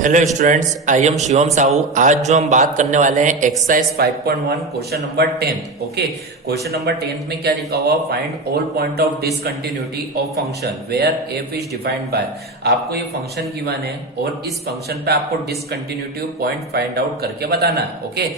Hello students, I am Shivam Sahu. आज जो हम बात करने वाले हैं exercise 5.1 question number 10। Okay, question number 10 में क्या लिखा हुआ, find all point of discontinuity of function where f is defined by. आपको ये फंक्शन गिवन है और इस फंक्शन पे आपको डिसकंटिन्यूटी पॉइंट फाइंड आउट करके बताना है। ओके,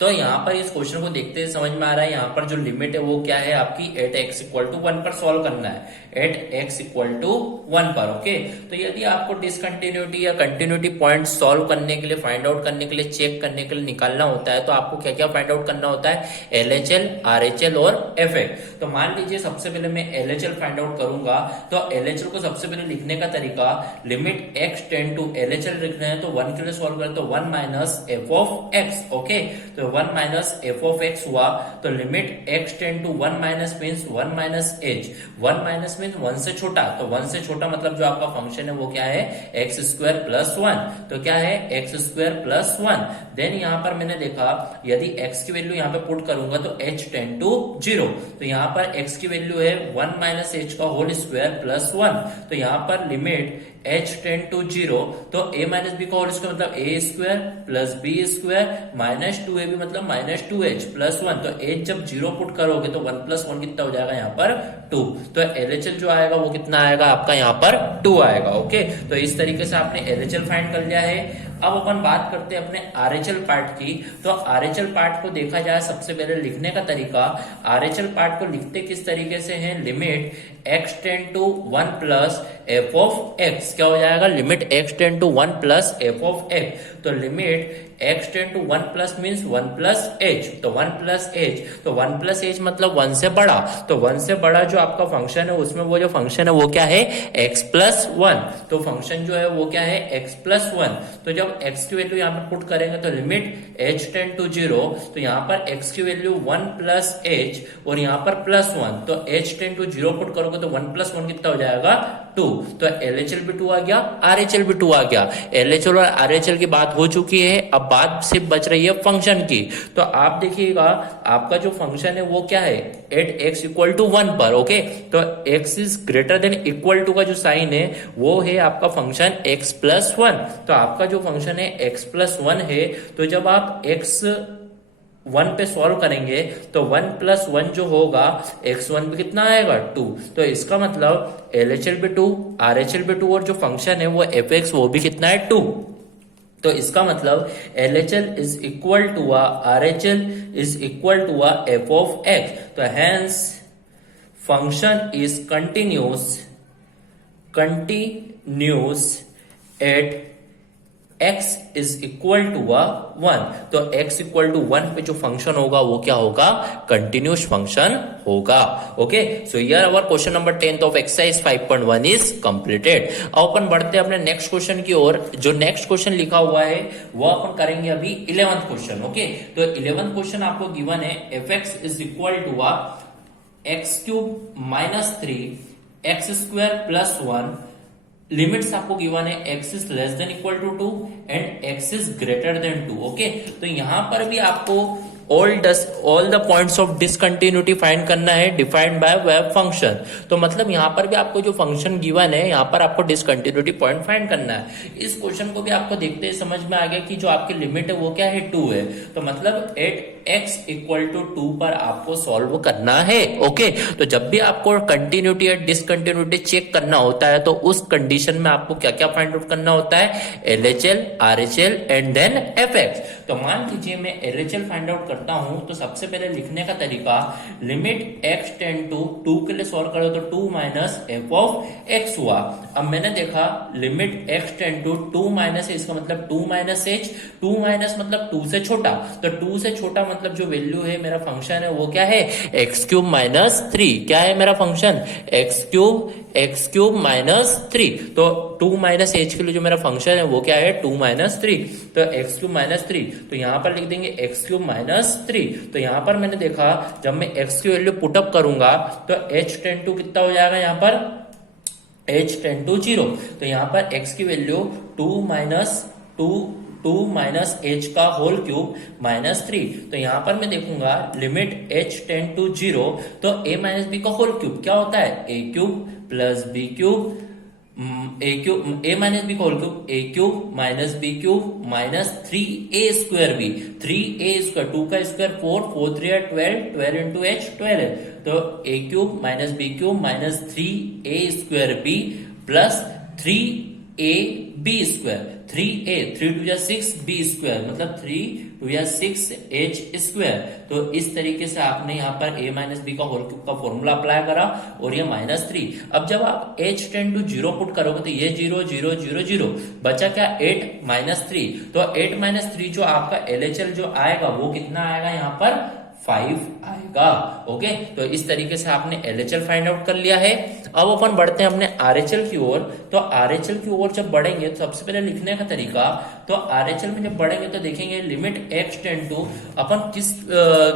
तो यहाँ पर इस क्वेश्चन को देखते हैं समझ में आ रहा है, यहाँ पर जो लिमिट है वो क्या है आपकी, एट एक्स इक्वल टू 1 पर सॉल्व करना है, एट एक्स इक्वल टू 1 पर। ओके, तो यदि आपको डिसकंटिन्यूटी या कंटिन्यूटी पॉइंट सॉल्व करने के लिए, फाइंड आउट करने के लिए, चेक करने के लिए निकालना होता है, तो आपको क्या क्या फाइंड आउट करना होता है, एलएचएल, आरएचएल और एफएक्स। तो मान लीजिए सबसे पहले मैं एलएचएल फाइंड आउट करूंगा, तो एलएचएल को सबसे पहले लिखने का तरीका, limit x tend to LHL लिखना है तो 1 के लिए सॉल्व करें तो 1 minus f of x. Okay, तो 1 माइनस एफ ऑफ एक्स हुआ, तो limit x tend to 1 minus means 1 minus h. 1 minus means 1 से छोटा, तो 1 से छोटा मतलब जो आपका फंक्शन है वो क्या है, एक्स स्क्वायर प्लस 1। तो क्या है, एक्स स्क्वायर प्लस 1। देन यहां पर मैंने देखा यदि x की वैल्यू यहां पे पुट करूंगा तो h टेंड टू 0। तो यहां पर x की वैल्यू है 1 माइनस एच का होल स्क्वायर प्लस 1। तो यहां पर लिमिट h टेंड टू 0, तो a माइनस बी का होल स्क्वायर मतलब a square plus b square minus 2ab मतलब माइनस 2h प्लस 1। तो h जब 0 पुट करोगे तो 1 प्लस 1 कितना हो जाएगा यहाँ पर 2। तो एलएचएल जो आएगा वो कितना आएगा आपका यहाँ पर 2 आएगा। ओके, तो इस तरीके से आपने एलएचएल फाइंड कर लिया है। अब अपन बात करते हैं अपने आरएचएल पार्ट की। तो आरएचएल पार्ट को देखा जाए सबसे पहले लिखने का तरीका, आरएचएल पार्ट को लिखते किस तरीके से है, limit x tend to 1 plus F of X. क्या हो जाएगा, limit x tend to 1 plus F of X. तो limit x tend to 1 plus means 1 plus H. तो 1 प्लस एच, तो 1 प्लस एच मतलब 1 से बड़ा। तो 1 से बड़ा जो आपका फंक्शन है उसमें वो जो फंक्शन है वो क्या है, x प्लस 1। तो फंक्शन जो है वो क्या है, x प्लस 1। तो जब x की वैल्यू यहाँ पे पुट करेंगे तो लिमिट h टेंड टू 0, तो यहाँ पर x की वैल्यू 1 प्लस h और यहाँ पर प्लस 1। तो h टेंड टू 0 पुट करोगे तो 1 प्लस 1 कितना हो जाएगा, 2। तो एलएचएल भी 2 आ गया, आरएचएल भी 2 आ गया। एलएचएल और आरएचएल की बात हो चुकी है, अब बात सिर्फ बच रही है फंक्शन की। तो आप देखिएगा आपका जो फंक्शन है वो क्या है, एट एक्स इक्वल टू 1 पर। ओके, तो x is greater than equal to का जो साइन है वो है आपका फंक्शन x प्लस 1। तो आपका जो फंक्शन है x प्लस 1 है, तो जब आप x 1 पे सॉल्व करेंगे तो 1 प्लस 1 जो होगा x1 पे कितना आएगा, 2। तो इसका मतलब एलएचएल भी 2, आरएचएल भी 2 और जो फंक्शन है वो fx वो भी कितना है, 2। तो इसका मतलब LHL is equal to RHL is equal to F of X. तो hence function is continuous at x is equal to 1। तो x इक्वल टू 1 पे जो फंक्शन होगा वो क्या होगा, कंटिन्यूस फंक्शन होगा। Okay, so here our question number 10 of exercise 5.1 is completed. अब अपन बढ़ते हैं अपने नेक्स्ट क्वेश्चन की ओर। जो नेक्स्ट क्वेश्चन लिखा हुआ है वो अपन करेंगे अभी 11th क्वेश्चन। ओके, तो 11th क्वेश्चन आपको गिवन है, f x is equal to x cube minus 3 x square plus 1। Limits आपको गिवन है, x is less than equal to 2 and x is greater than 2। Okay, तो यहां पर भी आपको all the points of discontinuity find करना है defined by wave function. तो मतलब यहां पर भी आपको जो फंक्शन गिवन है यहां पर आपको डिसकंटिन्यूटी पॉइंट फाइंड करना है। इस क्वेश्चन को भी आपको देखते ही समझ में आ गया कि जो आपकी लिमिट है वो क्या है, 2 है। तो मतलब एट x इक्वल टू 2 पर आपको सॉल्व करना है। ओके, तो जब भी आपको कंटिन्यूटी या डिसकंटिन्यूटी चेक करना होता है तो उस कंडीशन में आपको क्या क्या फाइंड आउट करना होता है, LHL, RHL and then f x. तो मान लीजिए मैं एलएचएल फाइंड आउट करता हूं, तो सबसे पहले लिखने का तरीका, लिमिट x टेंड टू 2 के लिए सॉल्व करो तो 2 माइनस एफ ऑफ एक्स हुआ। अब मैंने देखा limit x tend to 2 minus, इसका मतलब 2 माइनस एच। 2 माइनस मतलब 2 से छोटा, तो 2 से छोटा मतलब जो वैल्यू है मेरा फंक्शन है वो क्या है, एक्स क्यूब माइनस 3। क्या है मेरा फंक्शन, एक्स क्यूब माइनस 3। तो 2 माइनस एच के लिए जो मेरा फंक्शन है वो क्या है, 2 माइनस 3। तो एक्स क्यूब माइनस 3, तो यहां पर लिख देंगे एक्स क्यूब माइनस 3। तो यहां पर मैंने देखा जब मैं एक्स की वैल्यू पुटअप करूंगा तो h टेंड टू कितना हो जाएगा, यहां पर h टेंड टू 0। तो यहां पर x की वैल्यू 2 माइनस एच का होल क्यूब माइनस 3। तो यहां पर मैं देखूंगा लिमिट h टेंड टू 0, तो a माइनस बी का होल क्यूब क्या होता है, a cube plus B cube A cube A minus B का whole cube A cube minus B cube minus 3a² B 3a², 2 का स्क्वायर 4, 4 3 12, 12 इंटू एच 12 है, तो A cube minus B cube minus 3a² B plus 3ab², 3a 3 2 6 b², मतलब 3 2 6 h²। तो इस तरीके से आपने यहाँ पर a माइनस बी का होल क्यूब का फॉर्मूला अप्लाई करा और ये -3। अब जब आप h टेंड टू 0 पुट करोगे तो ये 0 0 0 0 बचा क्या 8 -3। तो 8 -3 जो आपका LHL जो आएगा वो कितना आएगा यहाँ पर 5 आएगा। ओके, तो इस तरीके से आपने LHL फाइंड आउट कर लिया है। अब अपन बढ़ते हैं अपने RHL की ओर। तो RHL की ओर जब बढ़ेंगे तो सबसे पहले लिखने का तरीका, तो RHL में जब बढ़ेंगे तो देखेंगे लिमिट x टेंड टू, अपन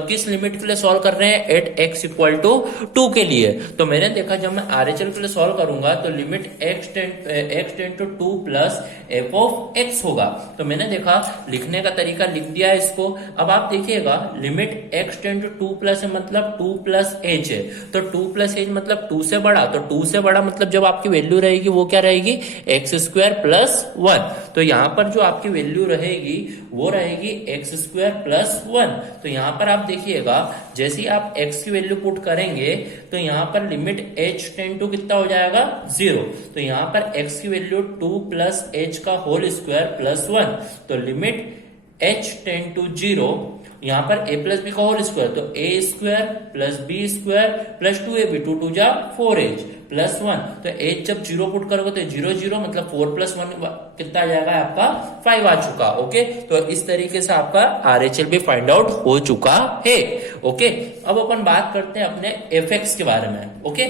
किस लिमिट के लिए सॉल्व कर रहे हैं, एट x इक्वल टू 2 के लिए। तो मैंने देखा जब मैं RHL के लिए सॉल्व करूंगा तो limit x tend to 2 plus f of x होगा। तो मैंने देखा लिखने का तरीका लिख दिया है इसको। अब आप देखिएगा limit x tend to 2 plus है, मतलब 2 प्लस h है, तो 2 प्लस h मतलब 2 से बड़ा, तो 2 से बड़ा मतलब जब आपकी वैल्यू रहेगी वो क्या रहेगी x² प्लस 1। तो यहाँ पर जो आपकी वैल्यू रहेगी वो रहेगी x² प्लस 1। तो यहाँ पर आप देखिएगा जैसे ही आप x की वैल्यू पुट करेंगे तो यहाँ पर लिमिट h टेंड टू कितना हो जाएगा 0। तो यहाँ पर x की वैल्यू 2 प्लस h का होल स्क्वायर प्लस 1, तो लिमिट h टेंड टू 0, यहाँ पर a प्लस बी का होल स्क्वायर, तो a² plus b² plus 2ab, 2 2 जा 4h प्लस 1। तो h जब 0 पुट करोगे तो 0 0 मतलब 4 प्लस 1 कितना आ जाएगा आपका 5 आ चुका। ओके, तो इस तरीके से आपका RHL भी फाइंड आउट हो चुका है। ओके, अब अपन बात करते हैं अपने fx के बारे में। ओके,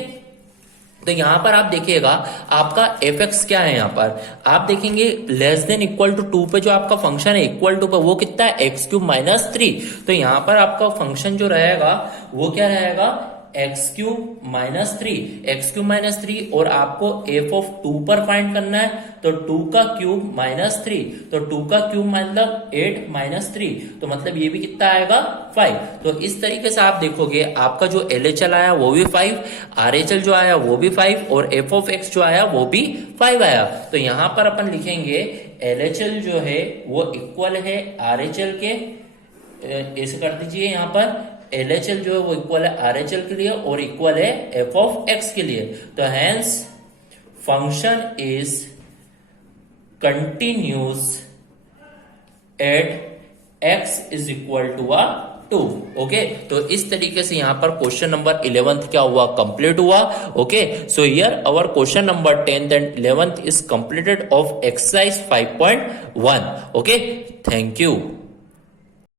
तो यहां पर आप देखिएगा आपका fx क्या है, यहां पर आप देखेंगे लेस देन इक्वल टू 2 पे जो आपका फंक्शन है इक्वल टू पे वो कितना है x³ - 3। तो यहां पर आपका फंक्शन जो रहेगा वो क्या रहेगा x³ - 3 और आपको f ऑफ 2 पर फाइंड करना है, तो 2 का क्यूब -3, तो 2 का क्यूब मतलब 8 - 3, तो मतलब ये भी कितना आएगा 5। तो इस तरीके से आप देखोगे आपका जो LHL आया वो भी 5, RHL जो आया वो भी 5 और f ऑफ x जो आया वो भी 5 आया। तो यहां पर अपन लिखेंगे LHL जो है वो इक्वल है RHL के, ऐसे कर दीजिए यहाँ पर LHL जो है वो इक्वल है RHL के लिए और इक्वल है f ऑफ x के लिए। तो hence function is continuous at x is equal to 2। Okay, तो इस तरीके से यहां पर क्वेश्चन नंबर 11th क्या हुआ कंप्लीट हुआ। Okay, so here our question number 10th and 11th is completed of exercise 5.1। Okay, thank you.